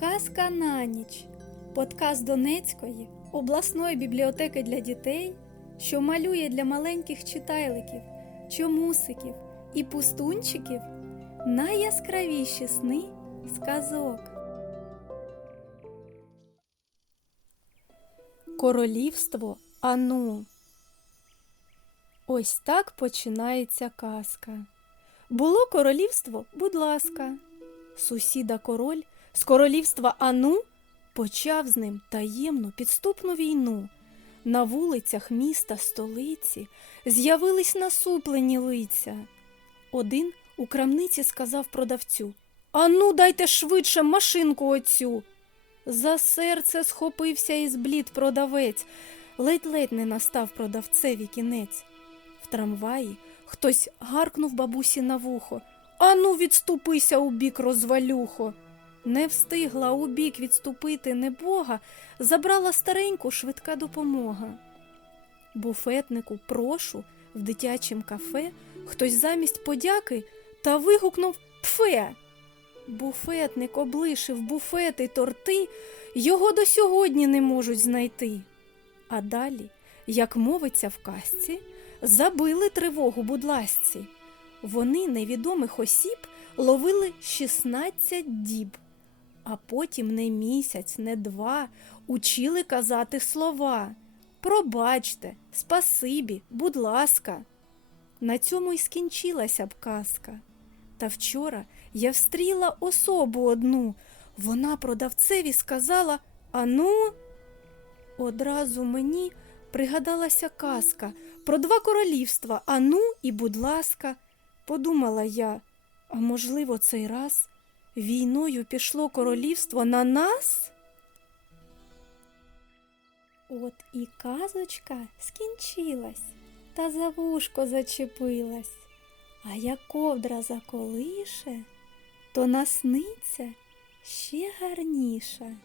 Казка на ніч. Подкаст Донецької обласної бібліотеки для дітей, що малює для маленьких читайликів, чомусиків і пустунчиків найяскравіші сни сказок. Королівство Ану. Ось так починається казка. Було королівство, будь ласка. Сусіда король з королівства Ану почав з ним таємну підступну війну. На вулицях міста столиці з'явились насуплені лиця. Один у крамниці сказав продавцю Ану, дайте швидше машинку оцю. За серце схопився і зблід продавець, ледь-ледь не настав продавцеві кінець. В трамваї хтось гаркнув бабусі на вухо. Ану, відступися у бік, розвалюхо. Не встигла у бік відступити небога, забрала стареньку швидка допомога. Буфетнику, прошу, в дитячім кафе хтось замість подяки та вигукнув Пфе. Буфетник облишив буфети торти, його до сьогодні не можуть знайти. А далі, як мовиться в казці, забили тривогу будласці. Вони невідомих осіб ловили 16 діб, а потім не місяць, не два учили казати слова. Пробачте, спасибі, будь ласка. На цьому й скінчилася б казка. Та вчора я встріла особу одну. Вона продавцеві сказала Ану. Одразу мені пригадалася казка про два королівства Ану і, будь ласка, подумала я, а можливо, цей раз війною пішло королівство на нас? От і казочка скінчилась, та за вушко зачепилась. А як ковдра заколише, то насниться ще гарніше.